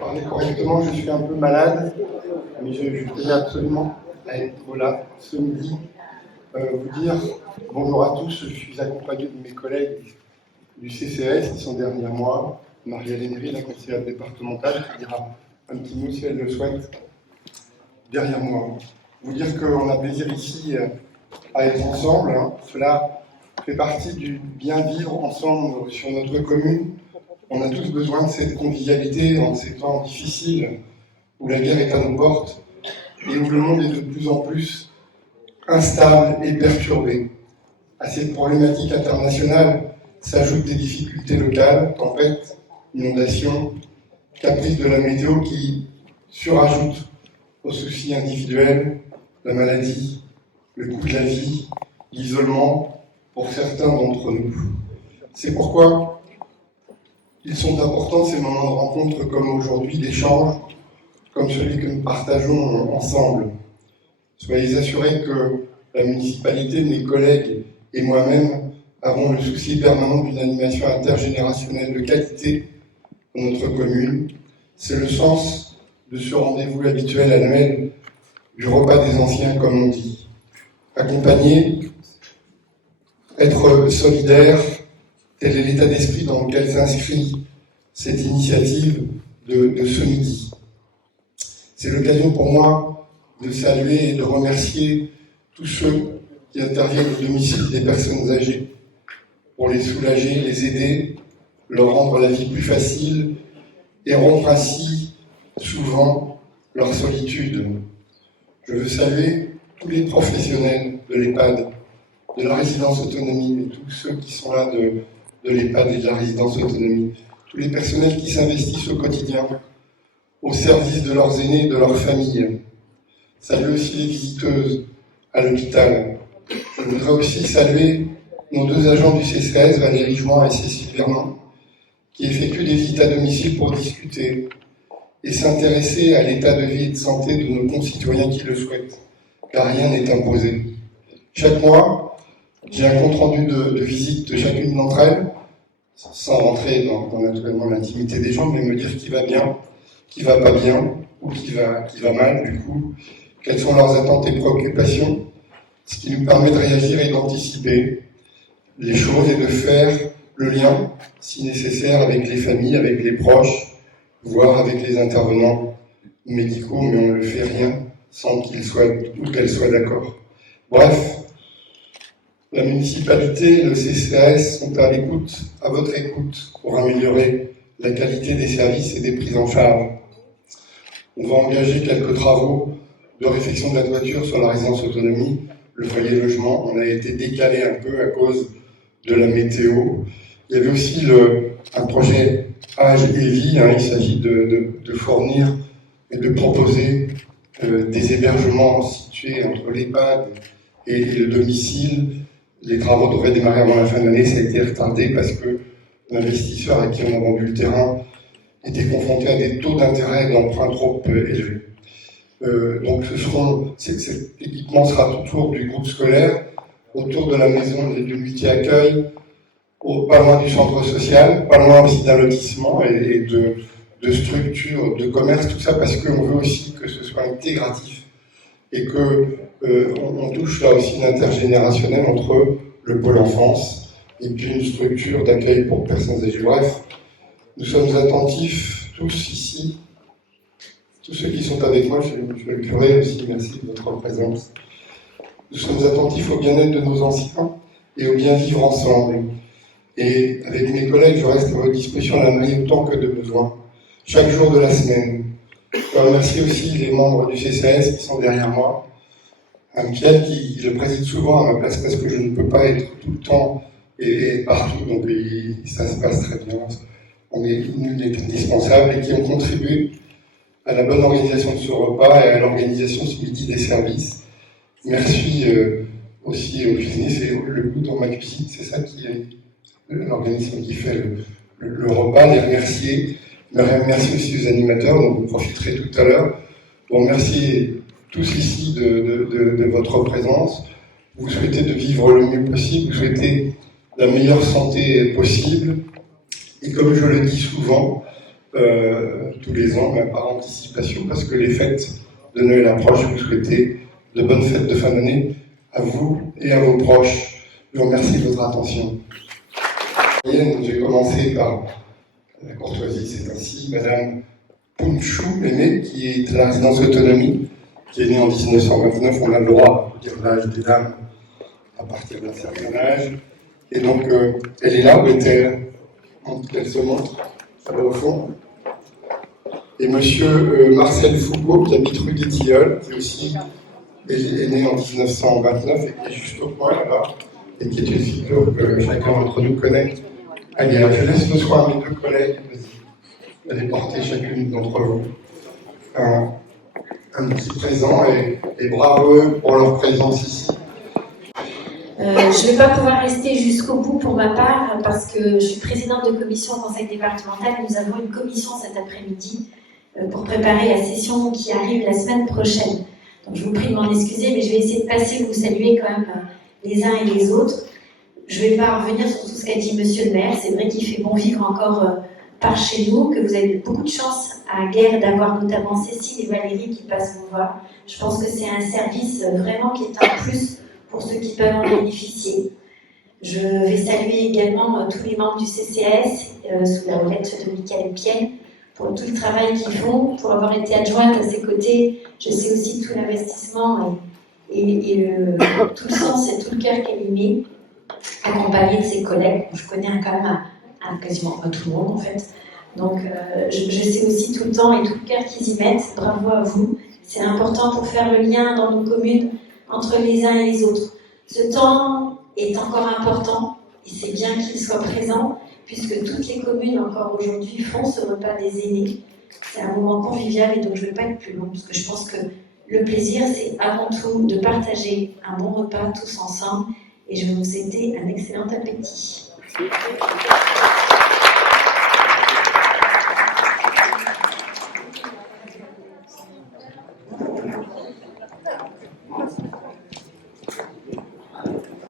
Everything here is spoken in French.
Parler correctement, je suis un peu malade, mais je tenais absolument à être là ce midi. Vous dire bonjour à tous, je suis accompagné de mes collègues du CCAS qui sont derrière moi, Marie-Hélène Héry, la conseillère départementale, qui dira un petit mot si elle le souhaite, derrière moi. Vous dire qu'on a plaisir ici à être ensemble, hein. Cela fait partie du bien vivre ensemble sur notre commune. On a tous besoin de cette convivialité dans ces temps difficiles où la guerre est à nos portes et où le monde est de plus en plus instable et perturbé. À cette problématique internationale s'ajoutent des difficultés locales, tempêtes, inondations, caprices de la météo qui surajoutent aux soucis individuels, la maladie, le coût de la vie, l'isolement pour certains d'entre nous. C'est pourquoi ils sont importants ces moments de rencontre comme aujourd'hui, d'échange, comme celui que nous partageons ensemble. Soyez assurés que la municipalité, mes collègues et moi-même avons le souci permanent d'une animation intergénérationnelle de qualité dans notre commune. C'est le sens de ce rendez-vous habituel annuel du repas des anciens, comme on dit. Accompagner, être solidaire, tel est l'état d'esprit dans lequel s'inscrit cette initiative de ce midi. C'est l'occasion pour moi de saluer et de remercier tous ceux qui interviennent au domicile des personnes âgées pour les soulager, les aider, leur rendre la vie plus facile et rompre ainsi souvent leur solitude. Je veux saluer tous les professionnels de l'EHPAD, de la résidence autonomie, et tous ceux qui sont là de l'EHPAD et de la résidence autonomie, tous les personnels qui s'investissent au quotidien, au service de leurs aînés et de leurs familles. Saluer aussi les visiteuses à l'hôpital. Je voudrais aussi saluer nos deux agents du CCAS, Valérie Jouin et Cécile Vernon, qui effectuent des visites à domicile pour discuter et s'intéresser à l'état de vie et de santé de nos concitoyens qui le souhaitent, car rien n'est imposé. Chaque mois, j'ai un compte-rendu de visite de chacune d'entre elles, sans rentrer dans naturellement l'intimité des gens, mais me dire qui va bien, qui va pas bien, ou qui va mal, du coup, quelles sont leurs attentes et préoccupations, ce qui nous permet de réagir et d'anticiper les choses et de faire le lien, si nécessaire, avec les familles, avec les proches, voire avec les intervenants médicaux, mais on ne le fait rien sans qu'ils soient ou qu'elles soient d'accord. Bref, la municipalité et le CCAS sont à l'écoute, à votre écoute, pour améliorer la qualité des services et des prises en charge. On va engager quelques travaux de réfection de la toiture sur la résidence autonomie. Le foyer logement, on a été décalé un peu à cause de la météo. Il y avait aussi un projet âge et vie, il s'agit de fournir et de proposer des hébergements situés entre l'EHPAD et le domicile. Les travaux devraient démarrer avant la fin de l'année, ça a été retardé parce que l'investisseur à qui on a vendu le terrain était confronté à des taux d'intérêt et d'emprunt trop élevés. Donc cet équipement sera autour du groupe scolaire, autour de la maison de multi-accueil, pas loin du centre social, pas loin aussi d'un lotissement et de structures, de commerce, tout ça parce qu'on veut aussi que ce soit intégratif et qu'on touche là aussi l'intergénérationnel entre le pôle enfance et puis une structure d'accueil pour personnes âgées. Bref, nous sommes attentifs tous ici, tous ceux qui sont avec moi, je vais le curé aussi, merci de votre présence. Nous sommes attentifs au bien-être de nos anciens et au bien vivre ensemble. Et avec mes collègues, je reste à votre disposition à la mairie autant que de besoin, chaque jour de la semaine. Je remercie aussi les membres du CCAS qui sont derrière moi. Michel, qui je préside souvent à ma place parce que je ne peux pas être tout le temps et partout, donc ça se passe très bien. On est indispensables et qui ont contribué à la bonne organisation de ce repas et à l'organisation ce midi des services. Merci aussi au business et le goût dans ma cuisine, c'est ça qui est l'organisme qui fait le repas, les remercier. Je remercie aussi les animateurs, dont vous profiterez tout à l'heure. Pour remercier tous ici de votre présence. Vous souhaitez de vivre le mieux possible, vous souhaitez la meilleure santé possible. Et comme je le dis souvent, tous les ans, mais par anticipation, parce que les fêtes de Noël approchent, vous souhaitez de bonnes fêtes de fin d'année à vous et à vos proches. Je vous remercie de votre attention. J'ai commencé par la courtoisie, c'est ainsi, Madame Punchou Aimé, qui est de la résidence autonomie, qui est née en 1929. On a le droit de dire l'âge des dames à partir d'un certain âge. Et donc, elle est là, où est-elle? Elle se montre, là au fond. Et monsieur Marcel Foucault, qui habite rue des Tilleuls, qui aussi est né en 1929 et qui est juste au coin là-bas, et qui est une figure que chacun d'entre nous connaît. Allez, je laisse le soir à mes deux collègues, allez porter chacune d'entre vous un petit présent, et bravo pour leur présence ici. Je ne vais pas pouvoir rester jusqu'au bout pour ma part parce que je suis présidente de commission au conseil départemental. Nous avons une commission cet après-midi pour préparer la session qui arrive la semaine prochaine. Donc je vous prie de m'en excuser, mais je vais essayer de passer, vous saluer quand même les uns et les autres. Je ne vais pas revenir sur tout ce qu'a dit monsieur le maire. C'est vrai qu'il fait bon vivre encore par chez nous, que vous avez beaucoup de chance à Guerre d'avoir notamment Cécile et Valérie qui passent vous voir. Je pense que c'est un service vraiment qui est un plus pour ceux qui peuvent en bénéficier. Je vais saluer également tous les membres du CCAS sous la houlette de Michael Piel pour tout le travail qu'ils font, pour avoir été adjointe à ses côtés. Je sais aussi tout l'investissement et tout le sens et tout le cœur qu'elle y met, accompagnée de ses collègues. Je connais quand même quasiment pas tout le monde en fait. Donc je sais aussi tout le temps et tout le cœur qu'ils y mettent. Bravo à vous. C'est important pour faire le lien dans nos communes entre les uns et les autres. Ce temps est encore important et c'est bien qu'il soit présent puisque toutes les communes encore aujourd'hui font ce repas des aînés. C'est un moment convivial et donc je ne vais pas être plus long parce que je pense que le plaisir c'est avant tout de partager un bon repas tous ensemble et je vais vous souhaiter un excellent appétit.